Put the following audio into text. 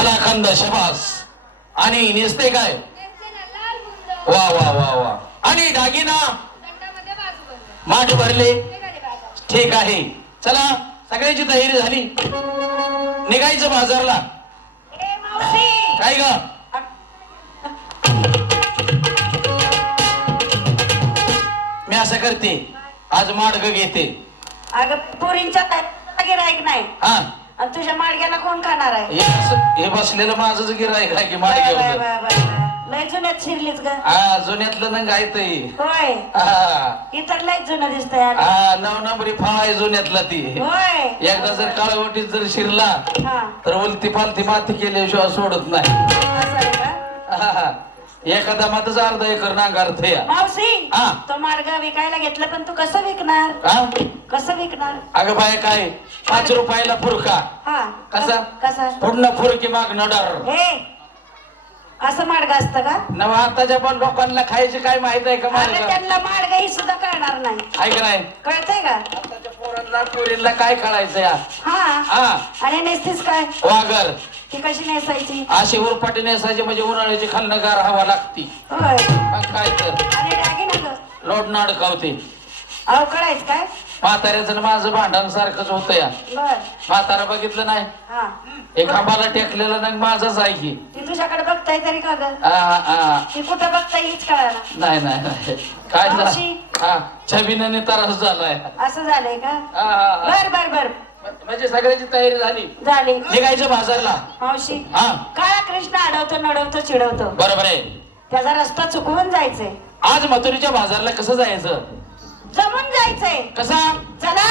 कलाखंड शबास. आणि नेसते काय? वा वा वा वा. आणि दागिना माठ भरले. ठीक आहे, चला सगळ्याची तयारी झाली, निघायचं बाजारला. काय ग? मी असं करते, आज माडग घेते. अगं पोरींच्या गिरायक नाही. हा, आणि तुझ्या माडग्याला कोण खाणार आहे? हे बसलेलं माझंच गिरायक आहे की माडग्यावर. लय जुन्यात शिरलीच ग. हा, जुन्यातलं नंग आहे ते. होय, हा इतर लय जुनं दिसतंय. हा, 9 नंबरी फाळ आहे जुन्यातला ती. होय, एकदा जर काळवटीत जर शिरला हा तर उलती पालती माती केल्याशिवाय सोडत नाही. असं आहे का? हा, एखादा मातच अर्धा एकर नांगारत या. मावशी, हा. तो माडगा विकायला घेतला, पण तू कसं विकणार? हा, कसं विकणार? अगं बाय काय 5 रुपयाला फुरका. हा, कसा? कसा? पुढनं फुरकी माग नडर. हे असं माडगा असतं का? नवा आताच्या पण लोकांना खायची काय माहित आहे का? अगं, मार्ग त्यांना माडगा ही सुद्धा कळणार नाही. आहे का नाही? कळतंय का? आताच्या पोरांना पोरींना काय कळायचं या? हा, हा, आणि नेसतीस काय? वागर ती कशी नेसायची? अशी उरपाटी नेसायची म्हणजे उन्हाळ्याची खाल्लं गार हवा लागती. होय, मग काय तर आणि दागिना ग? लोड नाड कावते. अहो, कळायच काय? म्हाताऱ्याचं आणि माझं भांडण सारखंच होतं या. बर, म्हातारा बघितलं नाही, हा. एक खांबाला टेकलेलं नग माझंच आहे की. ती तुझ्याकडे बघताय तरी का ग? आ, ती कुठं बघताय हीच कळाना. नाही नाही नाही. काय मावशी. हा, छबिनाने त्रास झालाय. असं झालंय का? हा, हा, हा. बर बर बर, म्हणजे सगळ्याची तयारी झाली, झाली. निघायचं बाजारला. मावशी, हा, काळा कृष्ण अडवतो नडवतो चिडवतो, बरोबर आहे. त्याचा रस्ता चुकवून जायचंय. आज मथुरीच्या बाजारला कसं जायचं? जमून जायचंय. कसा? चला.